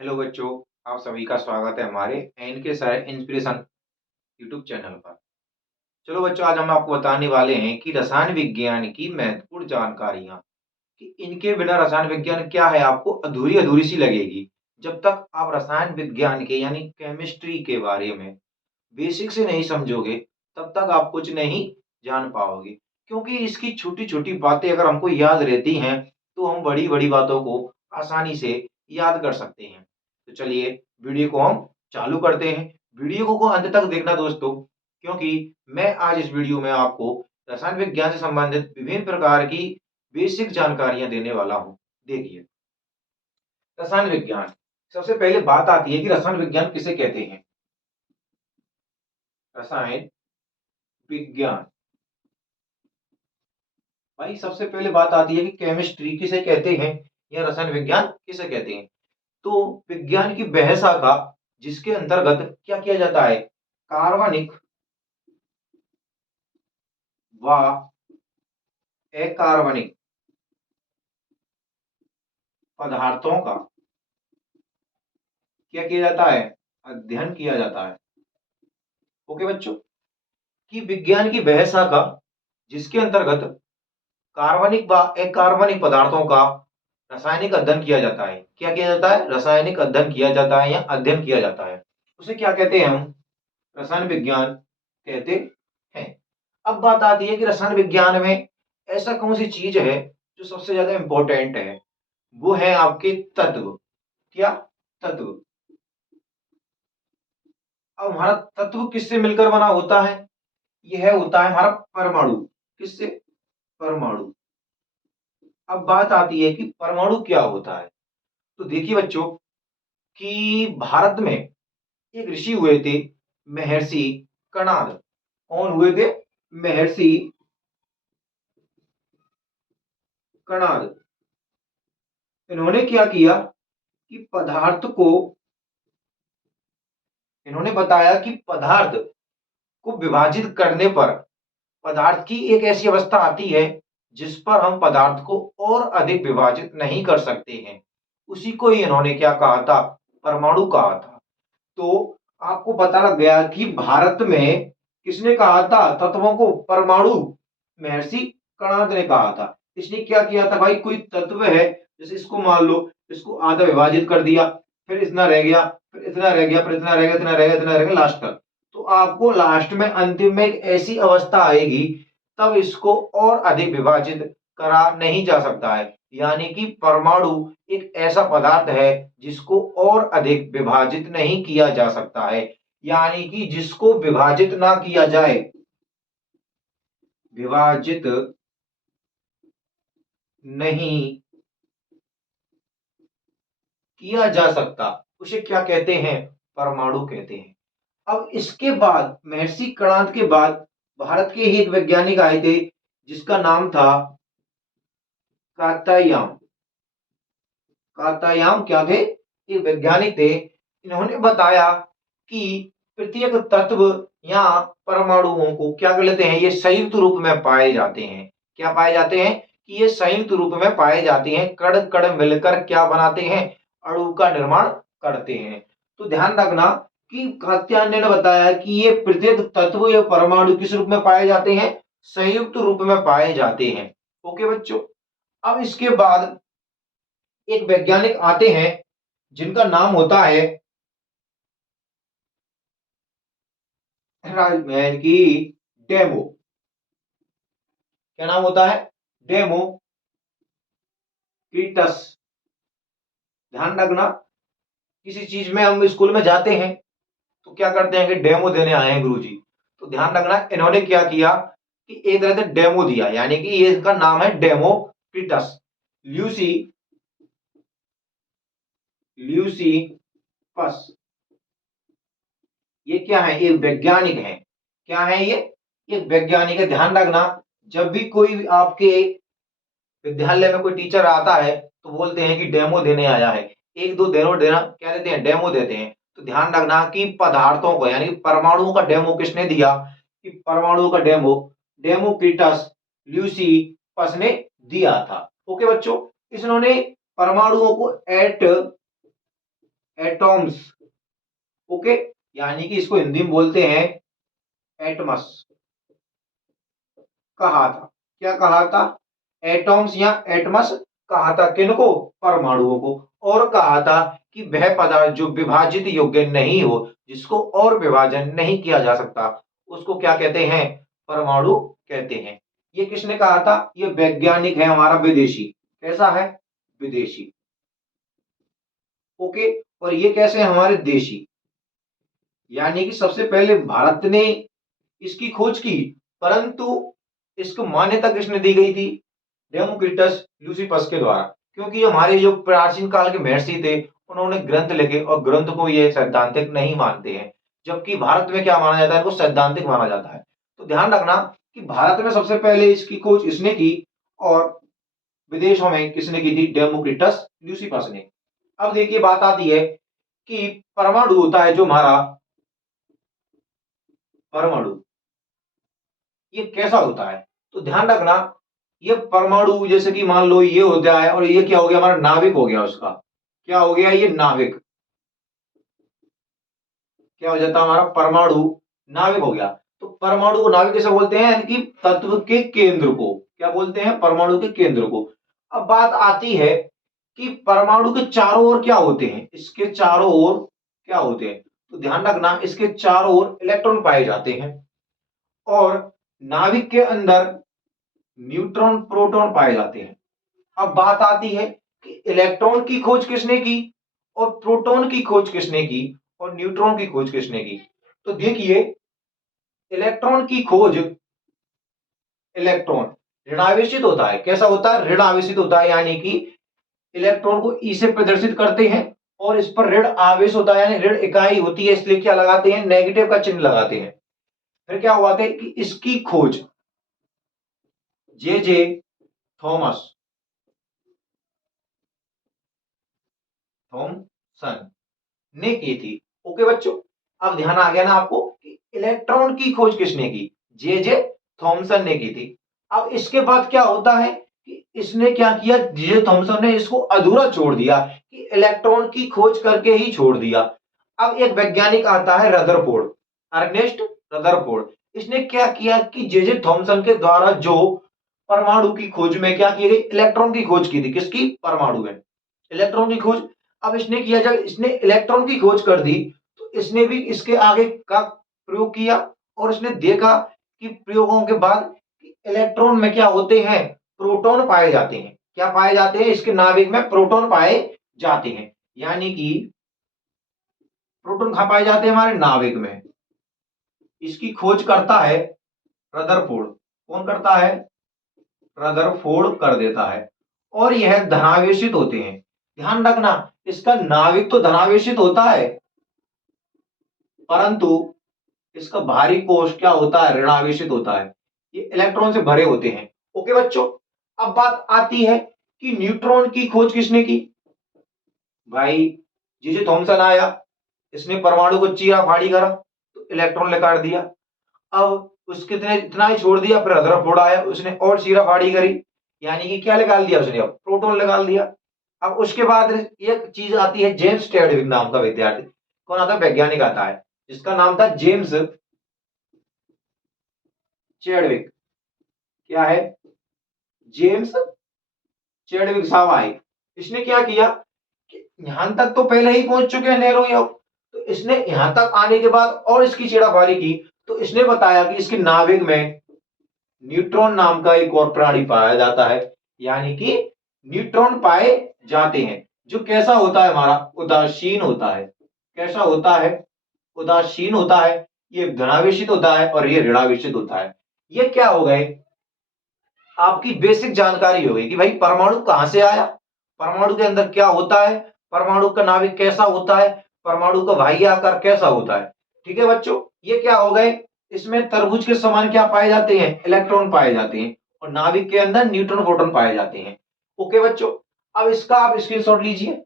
Hello बच्चों, आप सभी का स्वागत है हमारे एन के सर इंस्पिरेशन यूट्यूब चैनल पर। चलो बच्चों, आज हम आपको बताने वाले हैं कि रसायन विज्ञान की महत्वपूर्ण जानकारियाँ, कि इनके बिना रसायन विज्ञान क्या है आपको अधूरी अधूरी सी लगेगी। जब तक आप रसायन विज्ञान के यानी केमिस्ट्री के बारे में बेसिक से नहीं समझोगे, तब तक आप कुछ नहीं जान पाओगे। क्योंकि इसकी छोटी छोटी बातें अगर हमको याद रहती हैं, तो हम बड़ी बड़ी बातों को आसानी से याद कर सकते हैं। तो चलिए वीडियो को हम चालू करते हैं। वीडियो को अंत तक देखना दोस्तों, क्योंकि मैं आज इस वीडियो में आपको रसायन विज्ञान से संबंधित विभिन्न प्रकार की बेसिक जानकारियां देने वाला हूं। देखिए, रसायन विज्ञान, सबसे पहले बात आती है कि रसायन विज्ञान किसे कहते हैं। रसायन विज्ञान, भाई सबसे पहले बात आती है कि केमिस्ट्री किसे कहते हैं या रसायन विज्ञान किसे कहते हैं। तो विज्ञान की वह शाखा जिसके अंतर्गत क्या किया जाता है, कार्बनिक व अकार्बनिक पदार्थों का क्या किया जाता है, अध्ययन किया जाता है। ओके बच्चों, कि विज्ञान की वह शाखा जिसके अंतर्गत कार्बनिक व अकार्बनिक पदार्थों का रासायनिक अध्ययन किया जाता है। क्या किया जाता है, रासायनिक अध्ययन किया जाता है या अध्ययन किया जाता है, उसे क्या कहते हैं हम, रसायन विज्ञान कहते हैं। अब बात आती है कि रसायन विज्ञान में ऐसा कौन सी चीज है जो सबसे ज्यादा इंपॉर्टेंट है। वो है आपके तत्व। क्या, तत्व। अब हमारा तत्व किससे मिलकर बना होता है, यह होता है हमारा परमाणु। किससे, परमाणु। अब बात आती है कि परमाणु क्या होता है। तो देखिए बच्चों, कि भारत में एक ऋषि हुए थे, महर्षि कणाद। कौन हुए थे, महर्षि कणाद। इन्होंने क्या किया कि पदार्थ को, इन्होंने बताया कि पदार्थ को विभाजित करने पर पदार्थ की एक ऐसी अवस्था आती है जिस पर हम पदार्थ को और अधिक विभाजित नहीं कर सकते हैं। उसी को ही इन्होंने क्या कहा था, परमाणु कहा था। तो आपको पता लग गया कि भारत में किसने कहा था तत्वों को, परमाणु, महर्षि कणाद ने कहा था। इसने क्या किया था भाई, कोई तत्व है, जैसे इसको मान लो, इसको आधा विभाजित कर दिया, फिर इतना रह गया, फिर इतना रह गया, फिर इतना रह गया, इतना रह गया, इतना रह गया, लास्ट तक। तो आपको लास्ट में अंतिम में एक ऐसी अवस्था आएगी, तब इसको और अधिक विभाजित करा नहीं जा सकता है। यानी कि परमाणु एक ऐसा पदार्थ है जिसको और अधिक विभाजित नहीं किया जा सकता है। यानी कि जिसको विभाजित ना किया जाए, विभाजित नहीं किया जा सकता, उसे क्या कहते हैं, परमाणु कहते हैं। अब इसके बाद महर्षि कणाद के बाद भारत के ही एक वैज्ञानिक आए थे जिसका नाम था कात्यायन। कात्यायन क्या थे, एक वैज्ञानिक थे। इन्होंने बताया कि प्रत्येक तत्व या परमाणुओं को क्या कर लेते हैं, ये संयुक्त रूप में पाए जाते हैं। क्या पाए जाते हैं, कि ये संयुक्त रूप में पाए जाते हैं, कण कण मिलकर क्या बनाते हैं, अणु का निर्माण करते हैं। तो ध्यान रखना कि कात्यायन ने बताया कि ये प्रत्येक तत्व या परमाणु किस रूप में पाए जाते हैं, संयुक्त रूप में पाए जाते हैं। ओके बच्चों, अब इसके बाद एक वैज्ञानिक आते हैं जिनका नाम होता है राजमहल की डेमो। क्या नाम होता है, डेमो क्रीटस। ध्यान रखना, किसी चीज में हम स्कूल में जाते हैं तो क्या करते हैं कि डेमो देने आए हैं गुरुजी। तो ध्यान रखना, इन्होंने क्या किया कि एक तरह से डेमो दिया, यानी कि ये इसका नाम है डेमो क्रीटस। ल्यूसी, ल्यूसी पस, ये क्या है, ये वैज्ञानिक है। क्या है ये, एक वैज्ञानिक है। ध्यान रखना, जब भी कोई आपके विद्यालय में कोई टीचर आता है तो बोलते हैं कि डेमो देने आया है, एक दो डेमो देना, क्या देते हैं, डेमो देते हैं। तो ध्यान रखना कि पदार्थों को यानी कि परमाणुओं का डेमो किसने दिया, कि परमाणु का डेमो डेमोक्रिटस ल्यूसीपस ने दिया था। ओके बच्चों, इन्होंने परमाणुओं को एट एटॉम्स। ओके, यानी कि इसको हिंदी में बोलते हैं एटमस। कहा था, क्या कहा था? एटॉम्स या एटमस कहा था, किनको? परमाणुओं को। और कहा था कि वह पदार्थ जो विभाजित योग्य नहीं हो, जिसको और विभाजन नहीं किया जा सकता, उसको क्या कहते हैं? परमाणु कहते हैं। ये किसने कहा था? ये वैज्ञानिक है हमारा विदेशी। कैसा है? विदेशी। ओके, और ये कैसे है? हमारे देशी। यानी कि सबसे पहले भारत ने इसकी खोज की, परंतु इसको मान्यता किसने दी गई थी? डेमोक्रिटस ल्यूसिफस के द्वारा। क्योंकि हमारे जो प्राचीन काल के महर्षि थे, उन्होंने ग्रंथ लिखे और ग्रंथ को ये सैद्धांतिक नहीं मानते हैं, जबकि भारत में क्या माना जाता है? इनको सैद्धांतिक माना जाता है। तो ध्यान रखना कि भारत में सबसे पहले इसकी खोज इसने की, और विदेशों में किसने की थी? डेमोक्रिटस ल्यूसिफस ने। अब देखिए, बात आती है कि परमाणु होता है जो हमारा परमाणु, ये कैसा होता है? तो ध्यान रखना, ये परमाणु जैसे कि मान लो ये होता है, और ये क्या हो गया? हमारा नाभिक हो गया उसका। क्या हो गया? ये नाभिक। क्या हो जाता है? हमारा परमाणु नाभिक हो गया। तो परमाणु को नाभिक कैसे बोलते हैं? यानी कि तत्व के केंद्र को क्या बोलते हैं? परमाणु के केंद्र को। अब बात आती है कि परमाणु के चारों ओर क्या होते हैं? इसके चारों ओर क्या होते हैं? तो ध्यान रखना, इसके चारों ओर इलेक्ट्रॉन पाए जाते हैं, और नाभिक के अंदर न्यूट्रॉन प्रोटॉन पाए जाते हैं। अब बात आती है कि इलेक्ट्रॉन की खोज किसने की, और प्रोटॉन की खोज किसने की, और न्यूट्रॉन की खोज किसने की? तो देखिए, इलेक्ट्रॉन की खोज, इलेक्ट्रॉन ऋणावेशित होता है। कैसा होता है? ऋणावेशित होता है, यानी कि इलेक्ट्रॉन को ई से प्रदर्शित करते हैं, और इस पर ऋण आवेश होता है, यानी ऋण इकाई होती है, इसलिए क्या लगाते हैं? नेगेटिव का चिन्ह लगाते हैं। फिर क्या हुआ था कि इसकी खोज जे जे थॉमस थॉमसन ने की थी। ओके बच्चों, अब ध्यान आ गया ना आपको कि इलेक्ट्रॉन की खोज किसने की? जे जे थॉमसन ने की थी। अब इसके बाद क्या होता है कि इसने क्या किया? जे जे थॉमसन ने इसको अधूरा छोड़ दिया, कि इलेक्ट्रॉन की खोज करके ही छोड़ दिया। अब एक वैज्ञानिक आता है, रदरफोर्ड, अर्नेस्ट रदरफोर्ड। इसने क्या किया कि जे जे थॉमसन के द्वारा जो परमाणु की खोज में क्या की गई? इलेक्ट्रॉन की खोज की थी। किसकी? परमाणु में इलेक्ट्रॉन की खोज। अब इसने किया, जब इसने इलेक्ट्रॉन की खोज कर दी, तो इसने भी इसके आगे का प्रयोग किया, और इसने देखा कि प्रयोगों के बाद इलेक्ट्रॉन में क्या होते हैं? प्रोटॉन पाए जाते हैं। क्या पाए जाते हैं? इसके नाभिक में प्रोटॉन पाए जाते हैं। यानी कि प्रोटॉन कहां पाए जाते हैं? हमारे नाभिक में। इसकी खोज करता है रदरफोर्ड। कौन करता है? रदरफोर्ड कर देता है, और यह धनावेशित होते हैं। ध्यान रखना, इसका नाभिक तो धनावेशित होता है, परंतु इसका भारी कोश क्या होता है? ऋणावेशित होता है। ये इलेक्ट्रॉन से भरे होते हैं। ओके बच्चों, अब बात आती है कि न्यूट्रॉन की खोज किसने की? भाई जीजे थॉमसन आया, इसने परमाणु को चीरा फाड़ी करा, तो इलेक्ट्रॉन निकाल दिया। अब उसके इतना ही छोड़ दिया, फिर रदरफोर्ड आया, उसने और चीरा फाड़ी करी, यानी कि क्या निकाल दिया उसने? अब प्रोटॉन निकाल दिया। अब उसके बाद एक चीज आती है, जेम्स टैडविक नाम का विद्यार्थी, कौन आता है? वैज्ञानिक आता है, जिसका नाम था जेम्स चैडविक। क्या है? जेम्स चैडविक साहब आए। इसने क्या किया कि यहां तक तो पहले ही पहुंच चुके हैं नेहरू योग, तो इसने यहां तक आने के बाद और इसकी छेड़ाफाड़ी की। तो इसने बताया कि इसके नाभिक में न्यूट्रॉन नाम का एक और प्राणी पाया जाता है, यानी कि न्यूट्रॉन पाए जाते हैं, जो कैसा होता है? हमारा उदासीन होता है। कैसा होता है? उदासीन होता है। ये धनावेशित होता है, और ये ऋणावेशित होता है। ये क्या हो गए? आपकी बेसिक जानकारी हो गई कि भाई परमाणु कहां से आया, परमाणु के अंदर क्या होता है, परमाणु का नाभिक कैसा होता है, परमाणु का बाह्य आकार कैसा होता है। ठीक है बच्चों, ये क्या हो गए? इसमें तरबूज के समान क्या पाए जाते हैं? इलेक्ट्रॉन पाए जाते हैं, और नाभिक के अंदर न्यूट्रॉन प्रोटॉन पाए जाते हैं। ओके बच्चों, अब इसका आप स्क्रीनशॉट लीजिए।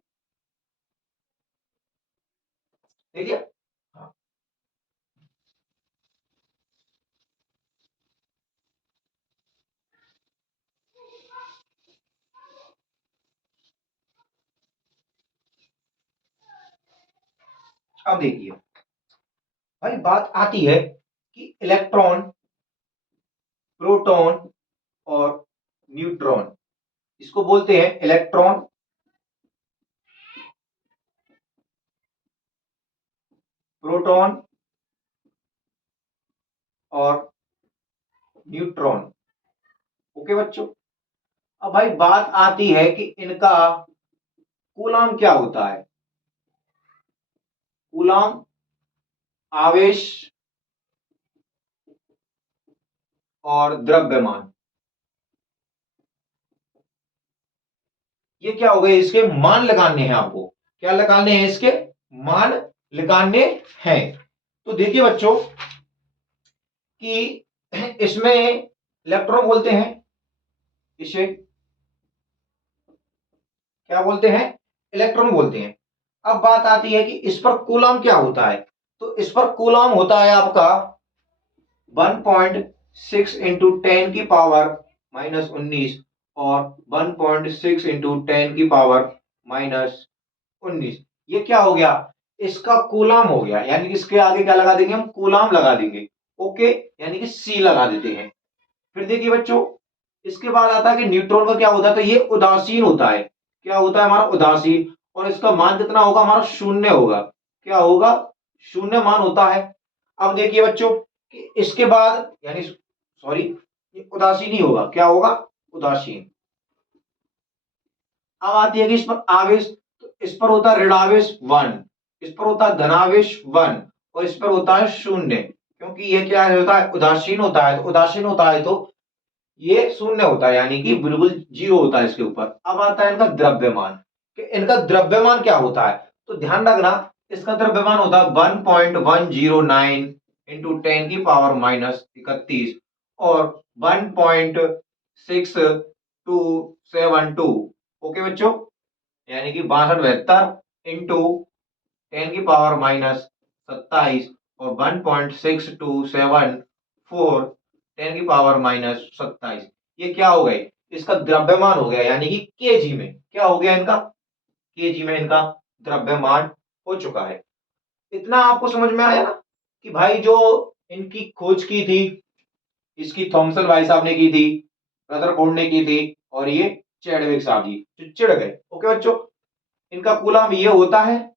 ठीक है। अब देखिए भाई, बात आती है कि इलेक्ट्रॉन, प्रोटॉन और न्यूट्रॉन, इसको बोलते हैं इलेक्ट्रॉन, प्रोटॉन और न्यूट्रॉन। ओके बच्चों, अब भाई बात आती है कि इनका कूलम क्या होता है। कूलम आवेश और द्रव्यमान, ये क्या हो गए, इसके मान लगाने हैं आपको। क्या लगाने हैं, इसके मान लगाने हैं। तो देखिए बच्चों कि इसमें इलेक्ट्रॉन बोलते हैं, इसे क्या बोलते हैं, इलेक्ट्रॉन बोलते हैं। अब बात आती है कि इस पर कूलम क्या होता है। तो इस पर कूलम होता है आपका 1.6 इंटू 10 की पावर -19 और 1.6 इंटू 10 की पावर -19। ये क्या हो गया, इसका कूलम हो गया, यानी कि इसके आगे क्या लगा देंगे हम, कूलम लगा देंगे। ओके, यानी कि सी लगा देते हैं। फिर देखिए बच्चों, इसके बाद आता है कि न्यूट्रॉन का क्या होता है। तो ये उदासीन होता है। क्या होता है हमारा, उदासीन। और इसका मान कितना होगा हमारा, शून्य होगा। क्या होगा, शून्य मान होता है। अब देखिए बच्चों कि इसके बाद, यानी सॉरी, ये उदासीन ही होगा। क्या होगा, उदासीन। अब आती है कि इस पर आवेश, तो इस पर होता है ऋणावेश 1, इस पर होता है धनावेश 1 और इस पर होता है शून्य। क्योंकि ये क्या होता है, उदासीन होता है। तो उदासीन होता है तो ये शून्य होता है, यानी कि बिल्कुल जीरो होता है इसके ऊपर। अब आता है इनका द्रव्यमान, कि इनका द्रव्यमान क्या होता है। तो ध्यान रखना, इसका द्रव्यमान होता है 1.109 इंटू 10 की पावर -31 और 1.6272। ओके बच्चों, यानी कि 6272 इंटू 10 की पावर -27 और 1.6274 10 की पावर -27। ये क्या हो गए, इसका द्रव्यमान हो गया, यानी कि केजी में। क्या हो गया इनका, केजी में इनका द्रव्यमान हो चुका है। इतना आपको समझ में आया ना, कि भाई जो इनकी खोज की थी, इसकी थॉमसन भाई साहब ने की थी, रदरफोर्ड ने की थी, और ये चैडविक साहब जी जो चिढ़ गए। ओके बच्चों, इनका कूलम ये होता है,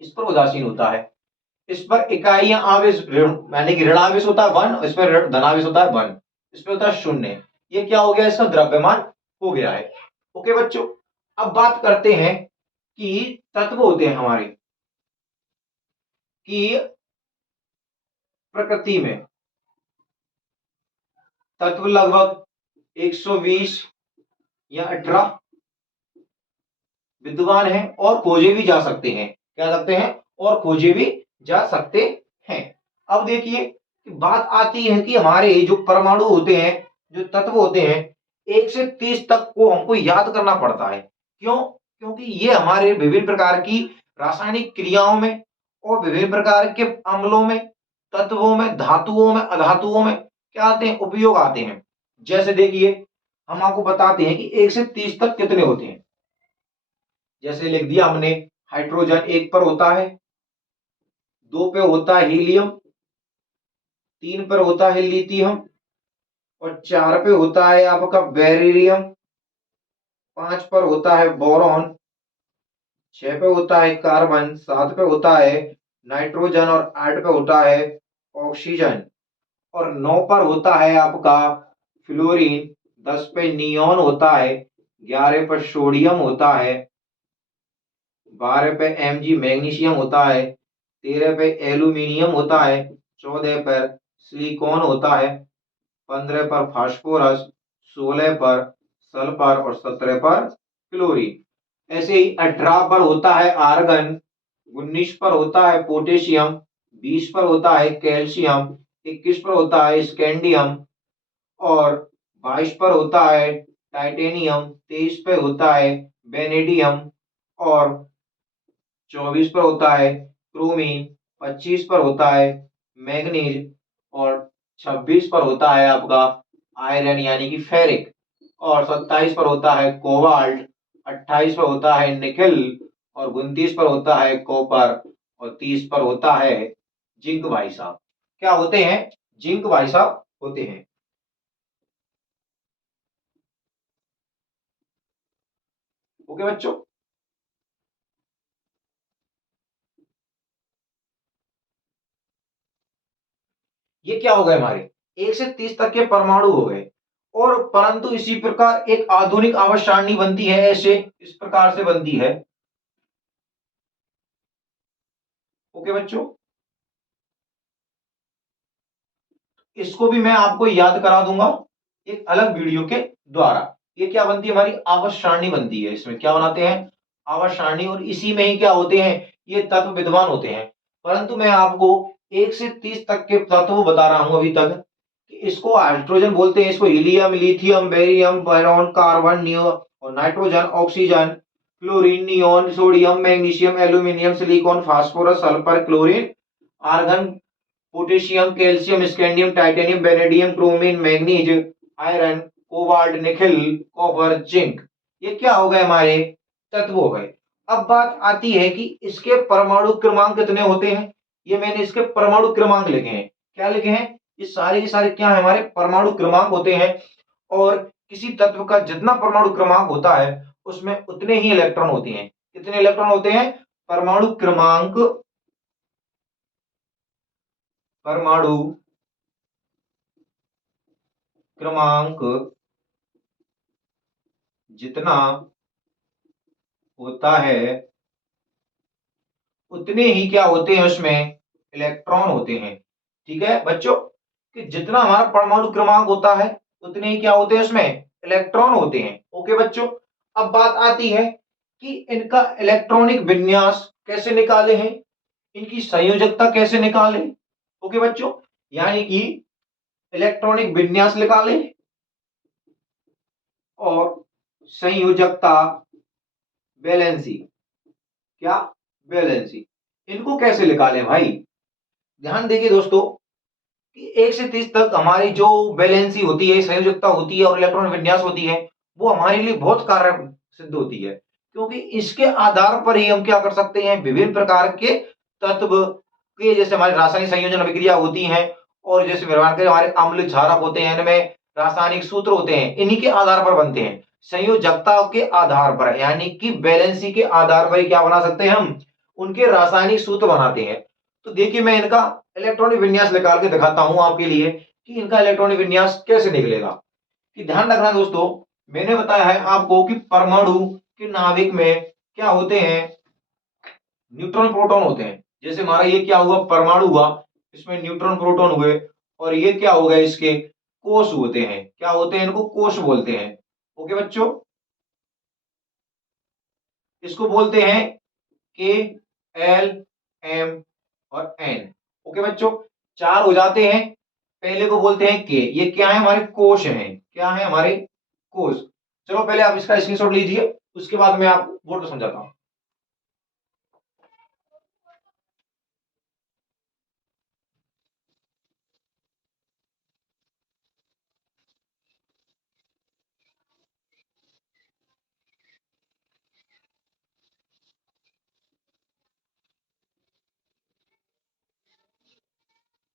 इस पर उदासीन होता है। इस पर इकाइयां आवेश यानी कि ऋणावेश होता है 1, इस पर धनावेश होता है 1, इस पर होता है 0। ये क्या हो गया, इसका द्रव्यमान हो गया है। ओके बच्चों, अब बात करते हैं कि तत्व होते हैं हमारे, कि प्रकृति में तत्व लगभग 120 या 18 विद्यमान है और खोजे भी जा सकते हैं। क्या सकते हैं, और खोजे भी जा सकते हैं। अब देखिए कि बात आती है कि हमारे जो परमाणु होते हैं, जो तत्व होते हैं, 1 से 30 तक को हमको याद करना पड़ता है। क्यों, क्योंकि ये हमारे विभिन्न प्रकार की रासायनिक क्रियाओं में और विभिन्न प्रकार के अम्लों में, तत्वों में, धातुओं में, अधातुओं में क्या आते हैं, उपयोग आते हैं। जैसे देखिए, हम आपको बताते हैं कि 1 से 30 तक कितने होते हैं। जैसे लिख दिया हमने, हाइड्रोजन 1 पर होता है, 2 पे होता है हीलियम, 3 पर होता है लिथियम और 4 पे होता है आपका बेरिलियम, 5 पर होता है बोरॉन, 6 पे होता है कार्बन, 7 पे होता है नाइट्रोजन और 8 पे होता है ऑक्सीजन और 9 पर होता है आपका फ्लोरीन, 10 पे नियोन होता है, 11 पर सोडियम होता है, 12 पे Mg मैग्नीशियम होता है, 13 पे एल्यूमिनियम होता है, 14 पर सिलिकॉन होता है, 15 पर फास्फोरस, 16 पर सल्फर और 17 पर क्लोरीन। ऐसे ही 18 पर होता है आर्गन, 19 पर होता है पोटेशियम, 20 पर होता है कैल्शियम, 21 पर होता है स्कैंडियम और 22 पर होता है टाइटेनियम, 23 पे होता है वेनेडियम और 24 पर होता है क्रोमीन, 25 पर होता है मैग्नीज और 26 पर होता है आपका आयरन यानी कि फेरिक और 27 पर होता है कोबाल्ट, 28 पर होता है निकेल और 29 पर होता है कॉपर और 30 पर होता है जिंक भाई साहब। क्या होते हैं? जिंक भाई साहब होते हैं। ओके बच्चों, ये क्या हो गए हमारे 1 से 30 तक के परमाणु हो गए। और परंतु इसी प्रकार एक आधुनिक आवर्त सारणी बनती है, ऐसे इस प्रकार से बनती है। ओके बच्चों, इसको भी मैं आपको याद करा दूंगा एक अलग वीडियो के द्वारा। ये क्या बनती है? हमारी आवर्त सारणी बनती है। इसमें क्या बनाते हैं? आवर्त सारणी। और इसी में ही क्या होते हैं? ये तत्व विद्यमान होते हैं। परंतु मैं आपको 1 से 30 तक के तत्व बता रहा हूं अभी तक। कि इसको हाइड्रोजन बोलते हैं, इसको helium, lithium, barium, boron, carbon, neo और nitrogen, oxygen, chlorine, neon, sodium, magnesium, aluminium, silicon, phosphorus, sulphur, chlorine, argon, potassium, calcium, scandium, titanium, vanadium, chromium, manganese, iron, cobalt, nickel, copper, zinc. ये क्या हो गए? हमारे तत्व हो गए। अब बात आती है कि इसके परमाणु क्रमांक कितने होते हैं। ये मैंने इसके परमाणु क्रमांक लिखे हैं। क्या लिखे हैं? ये सारे के सारे क्या है? हमारे परमाणु क्रमांक होते हैं। और किसी तत्व का जितना परमाणु क्रमांक होता है उसमें उतने ही इलेक्ट्रॉन होते हैं। कितने इलेक्ट्रॉन होते हैं? परमाणु क्रमांक, परमाणु क्रमांक जितना होता है उतने ही क्या होते हैं? उसमें इलेक्ट्रॉन होते हैं। ठीक है बच्चों, कि जितना हमारा परमाणु क्रमांक होता है उतने ही क्या होते हैं? उसमें इलेक्ट्रॉन होते हैं। ओके बच्चों, अब बात आती है कि इनका इलेक्ट्रॉनिक विन्यास कैसे निकाले हैं, इनकी संयोजकता कैसे निकाले। ओके बच्चों, यानी कि इलेक्ट्रॉनिक विन्यास निकाले और संयोजकता, वैलेंसी, क्या? वैलेंसी। इनको कैसे निकालें भाई? ध्यान देखिए दोस्तों कि 1 से 30 तक हमारी जो वैलेंसी होती है, संयोजकता होती है और इलेक्ट्रॉन विन्यास होती है, वो हमारे लिए बहुत कारक सिद्ध होती है। क्योंकि इसके आधार पर ही हम क्या कर सकते हैं? विभिन्न प्रकार के तत्व के, जैसे हमारे रासायनिक संयोजन अभिक्रिया होती है और जैसे व्यवहार के हमारे अम्ल क्षारक होते हैं, इनमें रासायनिक सूत्र होते हैं, इन्हीं के आधार पर बनते हैं। संयोजकता के आधार पर यानी कि वैलेंसी के आधार पर क्या बना सकते हैं? हम उनके रासायनिक सूत्र बनाते हैं। तो देखिए मैं इनका इलेक्ट्रॉनिक विन्यास निकाल के दिखाता हूं आपके लिए कि इनका इलेक्ट्रॉनिक विन्यास कैसे निकलेगा। कि ध्यान रखना दोस्तों, मैंने बताया है आपको कि परमाणु के नाभिक में क्या होते हैं? न्यूट्रॉन प्रोटॉन होते हैं। जैसे हमारा ये क्या हुआ? परमाणु हुआ, इसमें न्यूट्रॉन प्रोटॉन हुए। और ये क्या हो गए? इसके कोष होते हैं। क्या होते हैं? इनको कोष बोलते हैं। ओके बच्चों, इसको बोलते हैं के, एल, एम और एन। ओके बच्चों, चार हो जाते हैं। पहले को बोलते हैं के। ये क्या है? हमारे कोश हैं। क्या है? हमारे कोश। चलो पहले आप इसका स्क्रीनशॉट लीजिए, उसके बाद मैं आपको बोर्ड पर समझाता हूं।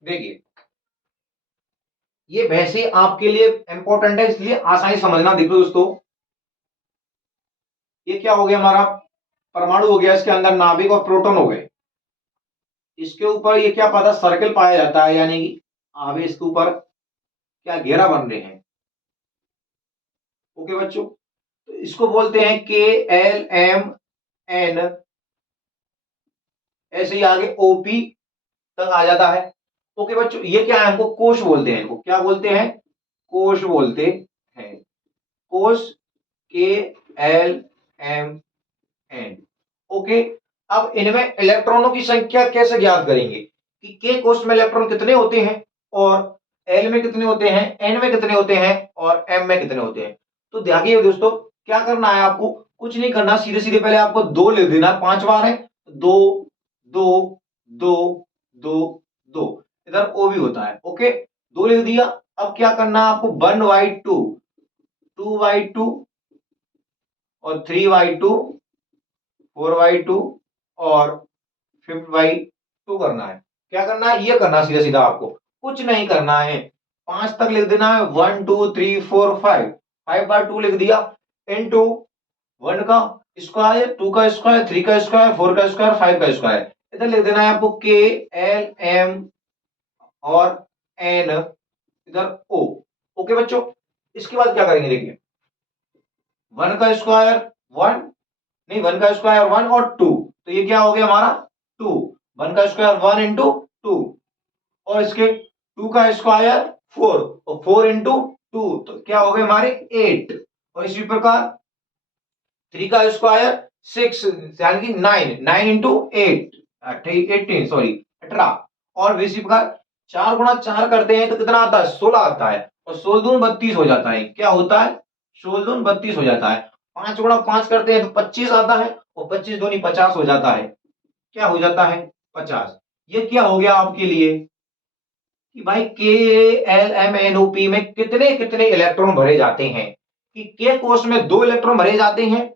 देखिए, ये वैसे आपके लिए इंपॉर्टेंट है, इसलिए आसानी से समझना। देखो दोस्तों, ये क्या हो गया? हमारा परमाणु हो गया, इसके अंदर नाभिक और प्रोटॉन हो गए। इसके ऊपर ये क्या पाता? सर्कल पाया जाता है, यानी कि आवे इसके ऊपर क्या घेरा बन रहे हैं। ओके बच्चों, तो इसको बोलते हैं के, एल, एम, एन। ऐसे ही आगे ओपी तक आ जाता है। ओके बच्चों, ये क्या है? हमको कोश बोलते हैं। इनको क्या बोलते हैं? कोश बोलते हैं। कोश, के, एल, एम, एन। ओके, अब इनमें इलेक्ट्रॉनों की संख्या कैसे ज्ञात करेंगे कि के कोश में इलेक्ट्रॉन कितने होते हैं और एल में कितने होते हैं, एन में कितने होते हैं और एम में कितने होते हैं। तो ध्यान दोस्तों, क्या करना है आपको? कुछ नहीं करना, सीधे सीधे पहले आपको दो लिख देना। 5 बार है, दो, दो, दो, दो, दो। इधर ओ भी होता है। ओके, दो लिख दिया। अब क्या करना है आपको? 1/2, 2/2 और 3/2, 4/2 और 5 बाई 2 करना है। क्या करना है, ये करना सीधा सीधा, आपको कुछ नहीं करना है, 5 तक लिख देना है, 1 2 3 4 5, 5 बार 2 लिख दिया, इनटू 1 का स्क्वायर, 2 का स्क्वायर, 3 का स्क्वायर, 4 का स्क्वायर, 5 का स्क्वायर। इधर लिख देना है आपको के एल एम और एन, इधर ओ। ओके बच्चों, इसके बाद क्या करेंगे, देखिए 1 का स्क्वायर 1, नहीं 1 का स्क्वायर 1 और 2, तो ये क्या हो गया हमारा 2, 1 का स्क्वायर 1 इंटू 2, और इसके 2 का स्क्वायर 4 और 4 इंटू 2, तो क्या हो गए हमारे 8, और इसी प्रकार 3 का स्क्वायर 6 यानी कि 9, 9 इंटू 8 18, सॉरी 18, और इसी प्रकार 4 गुणा 4 करते हैं तो कितना आता है, 16 आता है, और 16 दून 32 हो जाता है, क्या होता है 16 दून 32 हो जाता है। 5 गुणा 5 करते हैं तो 25 आता है, और 25 दूनी 50 हो जाता है, क्या हो जाता है 50। ये क्या हो गया आपके लिए कि भाई के L M N O P में कितने कितने इलेक्ट्रॉन भरे जाते हैं, कि के कोष में 2 इलेक्ट्रॉन भरे जाते हैं,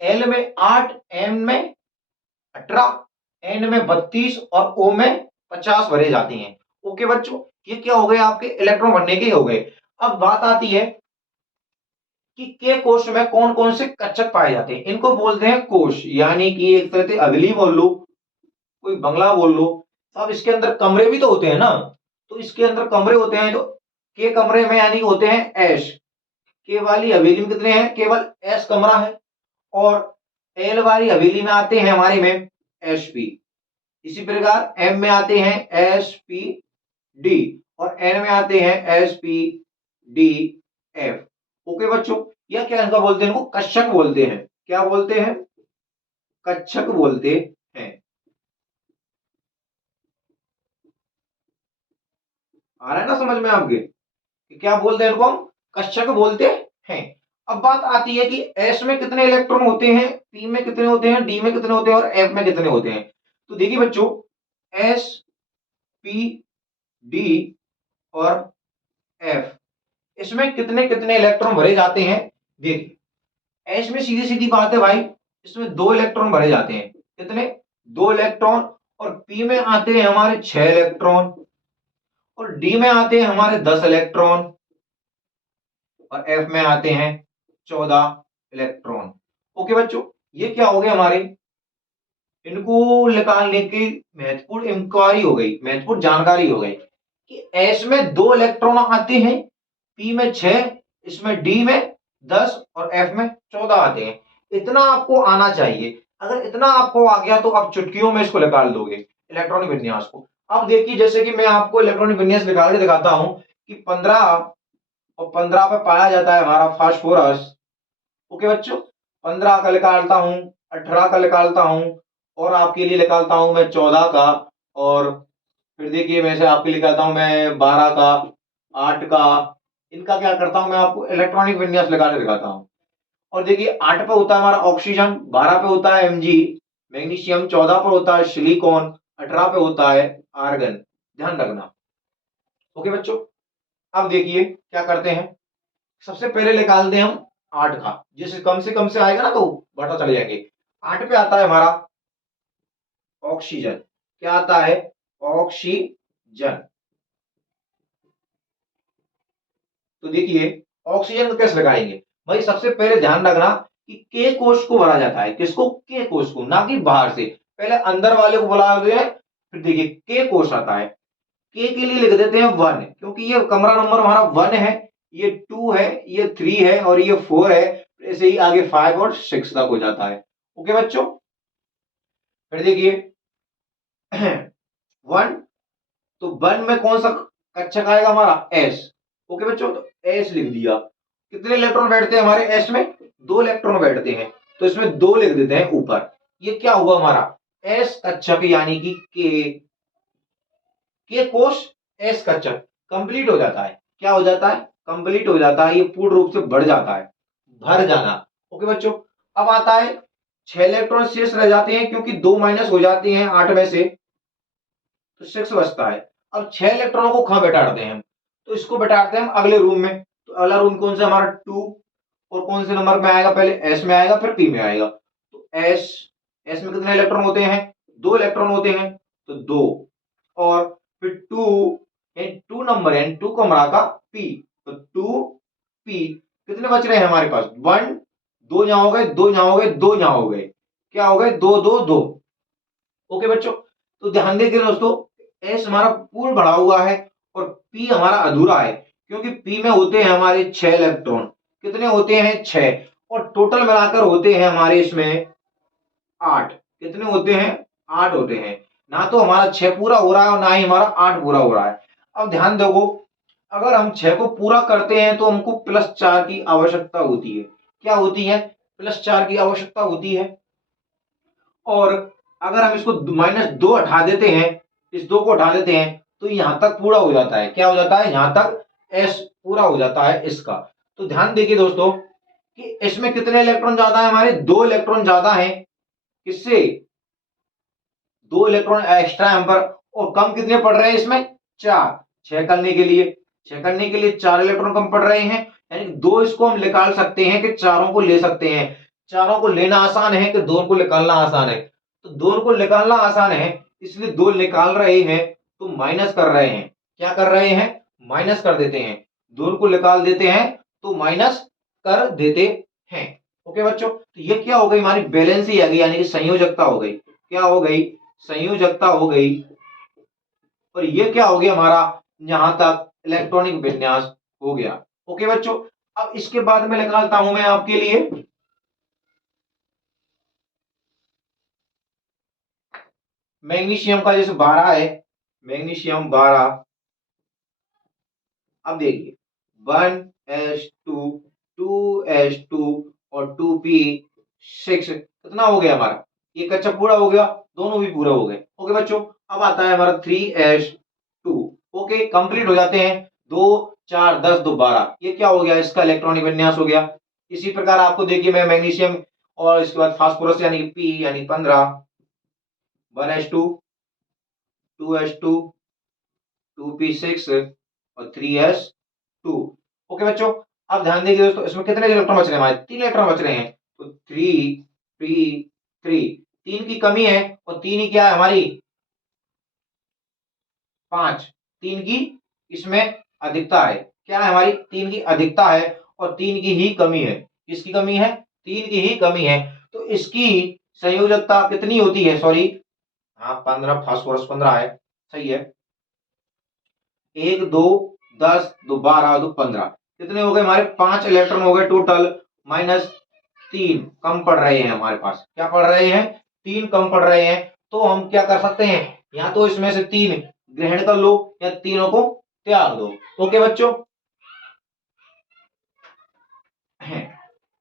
एल में 8, एम में 18, एन में 32 और ओ में 50 भरे जाते हैं। ओके बच्चों, ये क्या हो गए आपके इलेक्ट्रॉन भरने के हो गए। अब बात आती है कि के कोष में कौन कौन से कक्षक पाए जाते हैं, इनको बोलते हैं कोष, यानी कि एक तरह से अगली बोल लो, कोई बंगला बोल लो। अब इसके अंदर कमरे भी तो होते हैं ना, तो इसके अंदर कमरे होते हैं, तो के कमरे में यानी होते हैं एश, के वाली हवेली में कितने हैं, केवल एस कमरा है, और एल वाली हवेली में आते हैं हमारे में एस पी, इसी प्रकार एम में आते हैं एस पी डी, और एन में आते हैं S P D F. Okay बच्चों, यह क्या इनका बोलते हैं, इनको कक्षक बोलते हैं, क्या बोलते हैं, कक्षक बोलते हैं। आ रहा है ना समझ में आपके, क्या बोलते हैं इनको हम, कक्षक बोलते हैं। अब बात आती है कि एस में कितने इलेक्ट्रॉन होते हैं, पी में कितने होते हैं, डी में कितने होते हैं, और एफ में कितने होते हैं। तो देखिए बच्चों, एस पी डी और एफ, इसमें कितने कितने इलेक्ट्रॉन भरे जाते हैं। देखिए एस में सीधी सीधी बात है भाई, इसमें 2 इलेक्ट्रॉन भरे जाते हैं, कितने 2 इलेक्ट्रॉन, और पी में आते हैं हमारे 6 इलेक्ट्रॉन, और डी में आते हैं हमारे 10 इलेक्ट्रॉन, और एफ में आते हैं 14 इलेक्ट्रॉन। ओके बच्चों, ये क्या हो गए हमारे, इनको निकालने की महत्वपूर्ण इंक्वायरी हो गई, महत्वपूर्ण जानकारी हो गई कि एस में 2 इलेक्ट्रॉन आते हैं, पी में 6, इसमें डी में 10 और एफ में 14 आते हैं। इतना आपको आना चाहिए, अगर इतना आपको आ गया तो आप चुटकियों में इसको निकाल दोगे इलेक्ट्रॉनिक विन्यास को। अब देखिए जैसे कि मैं आपको इलेक्ट्रॉनिक विन्यास निकाल के दिखाता हूं कि 15 और 15 पे पाया जाता है हमारा फास्फोरस। ओके बच्चों, 15 का निकालता हूं, 18 का निकालता हूं, और आपके लिए निकालता हूं मैं 14 का, और फिर देखिए वैसे आपके लिए निकालता हूं मैं 12 का, 8 का। इनका क्या करता हूं मैं आपको इलेक्ट्रॉनिक विन्यास लगा के दिखाता हूं। और देखिए 8 पे होता है हमारा ऑक्सीजन, 12 पे होता है एमजी मैग्नीशियम, 14 पे होता है सिलिकॉन, 18 पे होता है आर्गन, ध्यान रखना। ओके बच्चों, अब देखिए क्या करते हैं, सबसे पहले निकालते हैं हम 8 का, जिससे कम से आएगा ना तो बटा चले जाएंगे। 8 पे आता है हमारा ऑक्सीजन, क्या आता है ऑक्सीजन। तो देखिए ऑक्सीजन को कैसे लगाएंगे भाई, सबसे पहले ध्यान रखना कि के कोष को भरा जाता है, किसको, के कोष को, ना कि बाहर से, पहले अंदर वाले को बुलाते हैं, फिर देखिए के कोष आता है। के लिए लिख देते हैं 1, क्योंकि ये कमरा नंबर हमारा 1 है, ये 2 है, ये 3 है, और ये 4 है, ऐसे ही आगे 5 और 6 तक हो जाता है। ओके बच्चों, फिर देखिए 1, तो 1 में कौन सा कक्षक आएगा हमारा एस। ओके बच्चों, तो एस लिख दिया। कितने इलेक्ट्रॉन बैठते हैं हमारे एस में, 2 इलेक्ट्रॉन बैठते हैं, तो इसमें 2 लिख देते हैं ऊपर। ये क्या हुआ हमारा एस कक्षक, यानी कि के कोष एस कक्षक कंप्लीट हो जाता है। क्या हो जाता है, कंप्लीट हो जाता है, ये पूर्ण रूप से बढ़ जाता है, भर जाना। ओके बच्चों, अब आता है 6 इलेक्ट्रॉन शेष रह जाते हैं, क्योंकि 2 माइनस हो जाती हैं 8 में से, तो 6 बचता है। अब 6 इलेक्ट्रॉनों को कहां बैठाते हैं हम, तो इसको बैठाते हैं हम अगले रूम में। तो अगला रूम कौन सा हमारा 2, और कौन से नंबर में आएगा, पहले एस में आएगा फिर पी में आएगा। तो एस, एस में कितने इलेक्ट्रॉन होते हैं 2 इलेक्ट्रॉन होते हैं तो 2, और फिर 2 टू नंबर है, 2 को हमारा का पी, तो 2p। कितने बच रहे हैं हमारे पास? 1, 2 यहां हो गए, 2 यहां हो गए, 2 यहां हो गए, क्या हो गए? 2 2 2। ओके बच्चों, तो ध्यान देखिए दोस्तों, एस हमारा पूर्ण भरा हुआ है और पी हमारा अधूरा है, क्योंकि पी में होते हैं हमारे 6 इलेक्ट्रॉन। कितने होते हैं? 6, और टोटल मिलाकर होते हैं हमारे इसमें 8। कितने होते हैं? 8 होते हैं। ना तो हमारा 6 पूरा हो रहा है और ना ही हमारा 8 पूरा हो रहा है। अब ध्यान देखो, अगर हम 6 को पूरा करते हैं तो हमको +4 की आवश्यकता होती है। क्या होती है? +4 की आवश्यकता होती है। और अगर हम इसको -2 हटा देते हैं, इस 2 को हटा देते हैं, तो यहां तक पूरा हो जाता है। क्या हो जाता है? यहां तक एस पूरा हो जाता है इसका। तो ध्यान देखिए दोस्तों कि इसमें कितने इलेक्ट्रॉन ज्यादा है? हमारे 2 इलेक्ट्रॉन ज्यादा है। किससे? 2 इलेक्ट्रॉन एक्स्ट्रा यहाँ पर। और कम कितने पड़ रहे हैं इसमें? 4। 6 करने के लिए 4 इलेक्ट्रॉन कम पड़ रहे हैं, यानी 2 इसको हम निकाल सकते हैं कि चारों को ले सकते हैं। चारों को लेना आसान है कि 2 को निकालना आसान है? तो 2 को निकालना आसान है, इसलिए 2 निकाल रहे हैं तो माइनस कर रहे हैं। क्या कर रहे हैं? माइनस कर देते हैं। 2 को निकाल देते हैं तो माइनस कर देते हैं। ओके बच्चों, तो ये क्या हो गई? हमारी बैलेंस ही आ गई, यानी कि संयोजकता हो गई। क्या हो गई? संयोजकता हो गई। और ये क्या हो गया हमारा? यहां तक इलेक्ट्रॉनिक विन्यास हो गया। ओके बच्चों, अब इसके बाद में निकालता हूं मैं आपके लिए मैग्नीशियम का। जैसे 12 है, मैग्नीशियम 12। अब देखिए 1s2, 2s2 और 2p6, कितना हो गया हमारा? ये कच्चा पूरा हो गया, दोनों भी पूरा हो गए। ओके बच्चों, अब आता है हमारा 3s2। ओके, कंप्लीट हो जाते हैं। 2 4 10 2 12, ये क्या हो गया? इसका इलेक्ट्रॉनिक विन्यास हो गया। इसी प्रकार आपको देखिए मैं मैग्नीशियम और इसके बाद फास्फोरस यानी कि पी यानी 15, 1s2, 2s2, 2p6 और 3s2। ओके बच्चों, अब ध्यान देखिए दोस्तों, इसमें कितने इलेक्ट्रॉन बच रहे हैं? हमारे 3 इलेक्ट्रॉन बच रहे हैं, तो 3 3 3। 3 की कमी है और 3 ही क्या है हमारी? 5। 3 की इसमें अधिकता है। क्या है हमारी? 3 की अधिकता है और 3 की ही कमी है। किसकी कमी है? 3 की ही कमी है। तो इसकी संयोजकता कितनी होती है? सॉरी, हाँ 15, फास्फोरस 15 है, सही है। 1 2 10 2 12 2 15, कितने हो गए हमारे? 5 इलेक्ट्रॉन हो गए टोटल, -3 कम पड़ रहे हैं हमारे पास। क्या पड़ रहे हैं? 3 कम पड़ रहे हैं। तो हम क्या कर सकते हैं? या तो इसमें से 3 ग्रहण कर लो या तीनों को त्याग दो। ओके बच्चों,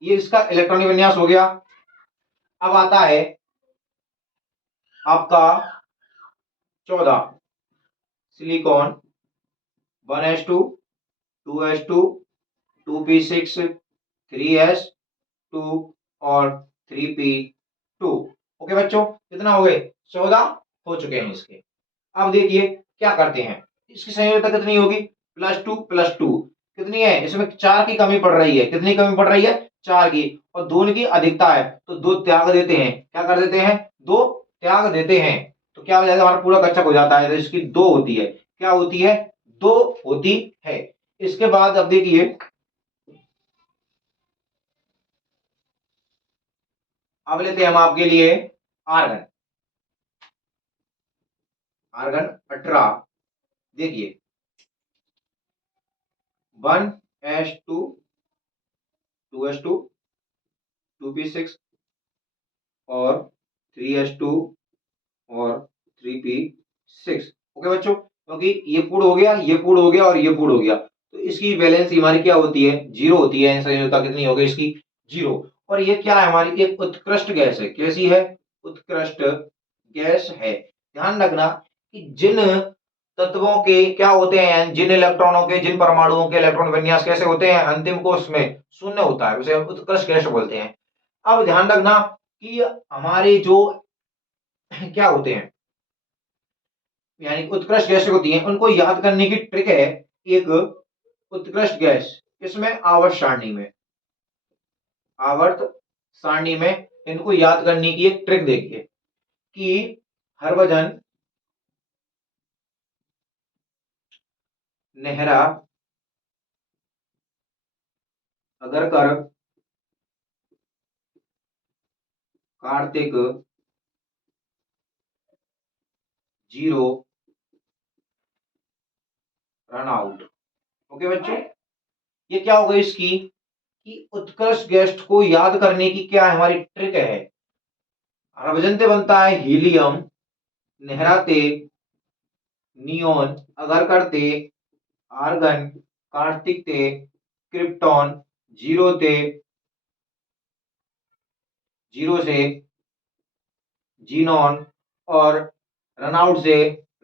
ये इसका इलेक्ट्रॉनिक विन्यास हो गया। अब आता है आपका 14, silicon 1s2, 2s2, 2p6, 3s2 और 3p2। ओके बच्चों, कितना हो गए? 14 हो चुके हैं इसके। अब देखिए क्या करते हैं, इसकी संयोजकता कितनी होगी? +2 +2, कितनी है? इसमें 4 की कमी पड़ रही है। कितनी कमी पड़ रही है? 4 की, और 2 की अधिकता है तो 2 त्याग देते हैं। क्या कर देते हैं? 2 त्याग देते हैं। तो क्या हो जाएगा? हमारा पूरा कच्चा हो जाता है, तो इसकी 2 होती है। क्या होती है? 2 होती है। इसके बाद अब देखिए, अब लेते हैं हम आपके लिए आर्गन। आर्गन 18, देखिए 1s2, 2s2, 2p6 और 3s2 और 3p6। ओके बच्चों, क्योंकि ये पूर्ण हो गया, ये पूर्ण हो गया और ये पूर्ण हो गया, तो इसकी वैलेंसी हमारी क्या होती है? 0 होती है। संयोजकता कितनी हो गई इसकी? 0। और ये क्या है हमारी? एक उत्कृष्ट गैस है। कैसी है? उत्कृष्ट गैस है। ध्यान रखना कि जिन तत्वों के क्या होते हैं, जिन इलेक्ट्रॉनों के, जिन परमाणुओं के इलेक्ट्रॉन विन्यास कैसे होते हैं? अंतिम कोष में शून्य होता है, उसे हम उत्कृष्ट गैस बोलते हैं। अब ध्यान रखना कि हमारे जो क्या होते हैं, यानी उत्कृष्ट गैस होती हैं, उनको याद करने की ट्रिक है एक। उत्कृष्ट गैस इसमें आवर्त सारणी में, आवर्त सारणी में इनको याद करने की एक ट्रिक देखिए कि Harbhajan, Nehra, Agarkar, Kartik, zero, run out. Okay बच्चों, ये क्या हो गई इसकी कि उत्कृष्ट गेस्ट को याद करने की क्या हमारी ट्रिक है। हरभजन से बनता है हीलियम, नेहराते नियोन, अगरकर ते आर्गन, कार्तिक ते क्रिप्टॉन, जीरो ते जीरो से जीनॉन और रनआउट से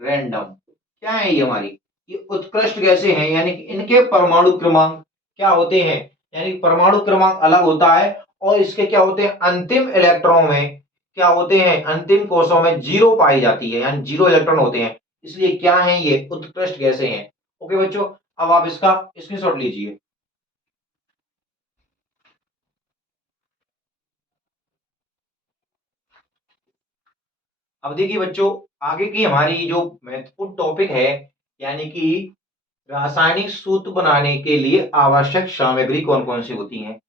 रैंडम। क्या है ये हमारी, ये उत्कृष्ट गैसें हैं, यानी कि इनके परमाणु क्रमांक क्या होते हैं, यानी कि परमाणु क्रमांक अलग होता है और इसके क्या होते हैं अंतिम इलेक्ट्रॉन में क्या होते हैं, अंतिम कोशों में जीरो पाई जाती है, यानी जीरो इलेक्ट्रॉन होते हैं, इसलिए क्या है ये उत्कृष्ट गैसें हैं। ओके बच्चों, अब आप इसका स्क्रीनशॉट लीजिए। अब देखिए बच्चों, आगे की हमारी जो महत्वपूर्ण टॉपिक है, यानी कि रासायनिक सूत्र बनाने के लिए आवश्यक सामग्री कौन कौन सी होती है।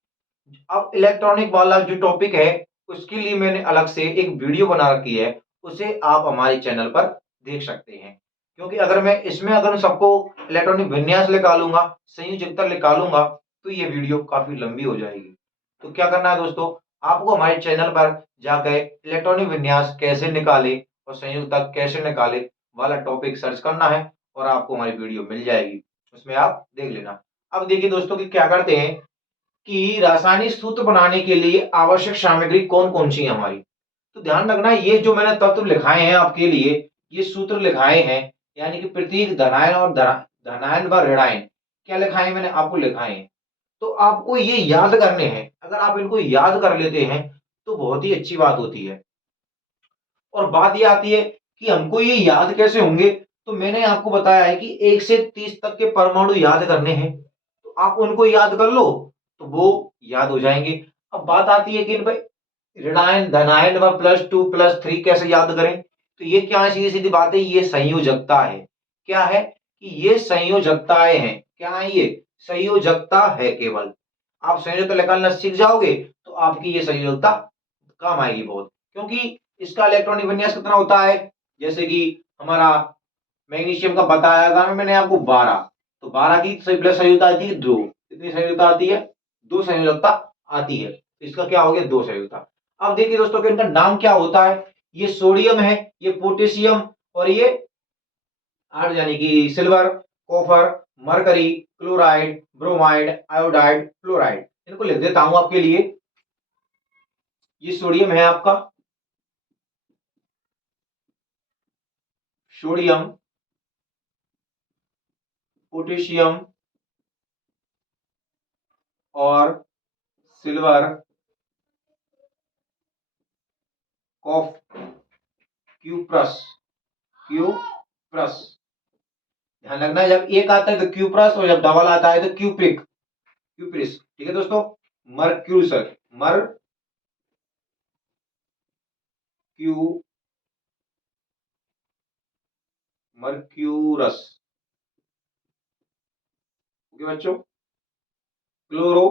अब इलेक्ट्रॉनिक वाला जो टॉपिक है उसके लिए मैंने अलग से एक वीडियो बना रखी है, उसे आप हमारे चैनल पर देख सकते हैं। क्योंकि अगर मैं इसमें अगर सबको इलेक्ट्रॉनिक विन्यास निकालूंगा, संयोजकता निकालूंगा, तो ये वीडियो काफी लंबी हो जाएगी। तो क्या करना है दोस्तों, आपको हमारे चैनल पर जाकर इलेक्ट्रॉनिक विन्यास कैसे निकाले और संयुक्तता कैसे निकाले वाला टॉपिक सर्च करना है और आपको हमारी वीडियो मिल जाएगी, उसमें आप देख लेना। अब देखिए दोस्तों कि क्या करते हैं कि रासायनिक सूत्र बनाने के लिए आवश्यक सामग्री कौन कौन सी है हमारी। तो ध्यान रखना, ये जो मैंने तत्व लिखाए हैं आपके लिए, ये सूत्र लिखाए हैं, यानी कि प्रतीक धनायन और धनायन व ऋणायन क्या लिखाए हैं, मैंने आपको लिखाए हैं। तो आपको ये याद करने हैं, अगर आप इनको याद कर लेते हैं तो बहुत ही अच्छी बात होती है। और बात ये आती है कि हमको ये याद कैसे होंगे, तो मैंने आपको बताया है कि 1 से 30 तक के परमाणु याद करने हैं, तो आप उनको याद कर लो तो वो याद हो जाएंगे। अब बात आती है कि भाई ऋणायन धनायन व +2 +3 कैसे याद करें, तो ये क्या है, सीधी सीधी बात है, ये संयोजकता है। क्या है कि ये संयोजकताएं हैं, क्या है ये संयोजकता है। केवल आप संयोजकता निकालना सीख जाओगे तो आपकी ये संयोजकता काम आएगी बहुत, क्योंकि इसका इलेक्ट्रॉनिक विन्यास कितना होता है, जैसे कि हमारा मैग्नीशियम का बताया था मैंने आपको 12, तो 12 की प्लस संयोजकता आती है 2, कितनी संयोजकता आती है, 2 संयोजकता आती है, तो इसका क्या हो गया 2 संयोजकता। अब देखिए दोस्तों कि इनका नाम क्या होता है, ये सोडियम है, ये पोटेशियम और ये यानी कि silver, copper, mercury, chloride, bromide, iodide, fluoride, इनको लिख देता हूं आपके लिए। ये सोडियम है आपका, सोडियम, पोटेशियम और सिल्वर, कॉफ क्यूप्रस, क्यूप्रस। ध्यान रखना है, जब एक आता है तो क्यूप्रस और जब डबल आता है तो क्यूप्रिक, क्यूप्रिस। ठीक है दोस्तों, मर्क्यूसर, क्यू मर्क्यूरस। ओके बच्चों, क्लोरो,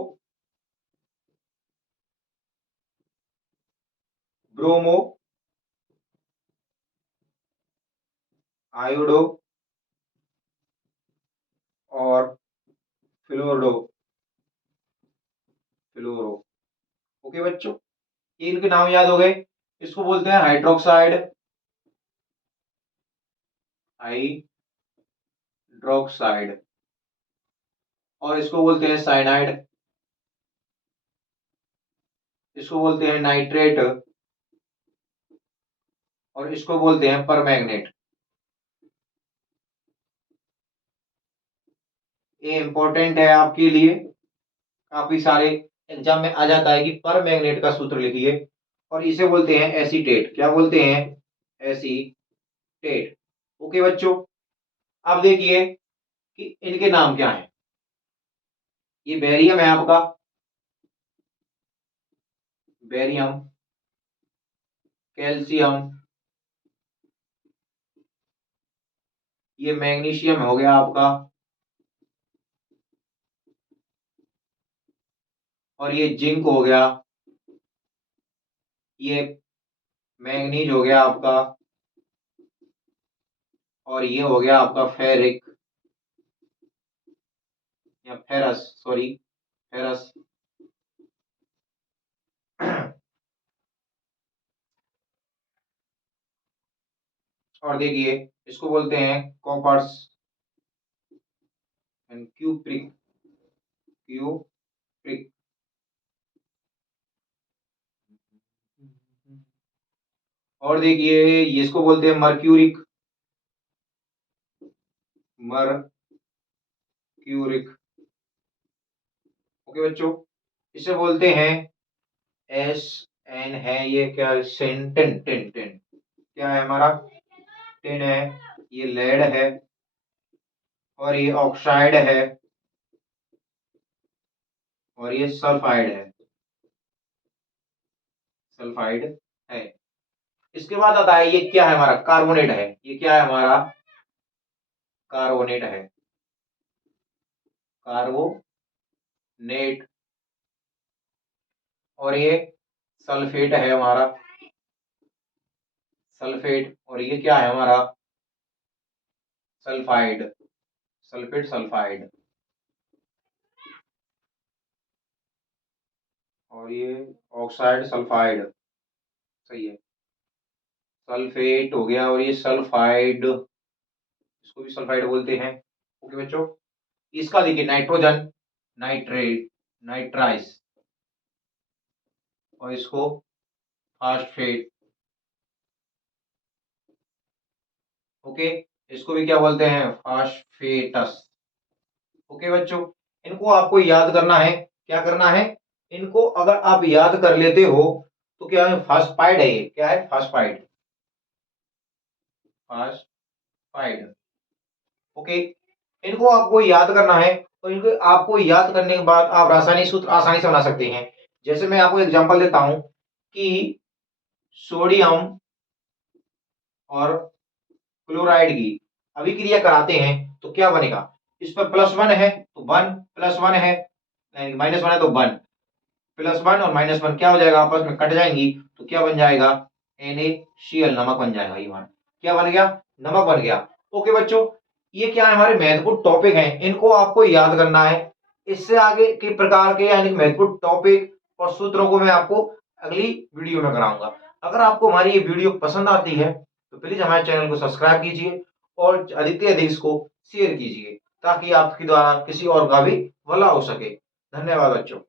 ब्रोमो, आयोडो और फ्लोरो, फ्लोरो। ओके बच्चों, ये इनके नाम याद हो गए। इसको बोलते हैं हाइड्रोक्साइड, हाइड्रोक्साइड, और इसको बोलते हैं साइनाइड, इसको बोलते हैं नाइट्रेट और इसको बोलते हैं परमैंगनेट। ये इंपॉर्टेंट है आपके लिए, काफी सारे एग्जाम में आ जाता है कि पर मैग्नेट का सूत्र लिखिए, और इसे बोलते हैं एसीटेट। क्या बोलते हैं, एसीटेट। ओके बच्चों, अब देखिए कि इनके नाम क्या हैं। ये बेरियम है आपका, बेरियम, कैल्शियम, ये मैग्नीशियम हो गया आपका, और ये जिंक हो गया, ये मैंगनीज हो गया आपका, और ये हो गया आपका फेरिक या फेरस, सॉरी फेरस। और देखिए इसको बोलते हैं कॉपर्स एंड क्यूप्रिक, क्यूप्रिक। और देखिए ये इसको बोलते हैं मर्क्यूरिक, मर्क्यूरिक। ओके बच्चों, इसे बोलते हैं एस एन है, ये क्या सेन, टिन टिन टिन, क्या है हमारा, टिन है, ये लेड है, और ये ऑक्साइड है, और ये सल्फाइड है, सल्फाइड है। इसके बाद आता है ये क्या है हमारा, कार्बोनेट है। ये क्या है हमारा, कार्बोनेट है, कार्बोनेट। और ये सल्फेट है हमारा, सल्फेट। और ये क्या है हमारा, सल्फाइड, सल्फेट सल्फाइड। और ये ऑक्साइड सल्फाइड, सही है, सल्फेट हो गया, और ये सल्फाइड, इसको भी सल्फाइड बोलते हैं। ओके बच्चों, इसका देखिए नाइट्रोजन, नाइट्रेट, नाइट्राइस, और इसको फास्फेट। ओके, इसको भी क्या बोलते हैं, फास्फेटस। ओके बच्चों, इनको आपको याद करना है। क्या करना है, इनको अगर आप याद कर लेते हो तो क्या है, फास्फाइड है, ये क्या है, फास्फाइड, फास्फाइड। ओके, इनको आपको याद करना है, और इनको आपको याद करने के बाद आप रासायनिक सूत्र आसानी से बना सकते हैं। जैसे मैं आपको एग्जांपल देता हूं कि सोडियम और क्लोराइड की अभिक्रिया कराते हैं तो क्या बनेगा, इस पर +1 है तो 1, +1 है, -1 है तो 1, +1 और -1 क्या हो जाएगा, आपस में कट जाएंगी, तो क्या बन जाएगा, NaCl, नमक बन जाएगा। ये मान क्या बन गया, नमक बन गया। ओके बच्चों, ये क्या है, हमारे महत्वपूर्ण टॉपिक हैं, इनको आपको याद करना है। इससे आगे के प्रकार के यानी महत्वपूर्ण टॉपिक और सूत्रों को मैं आपको अगली वीडियो में कराऊंगा। अगर आपको हमारी ये वीडियो पसंद आती है तो प्लीज हमारे चैनल को सब्सक्राइब कीजिए, और अधिक से अधिक इसको शेयर कीजिए, ताकि आपके द्वारा किसी और का भी भला हो सके। धन्यवाद बच्चों।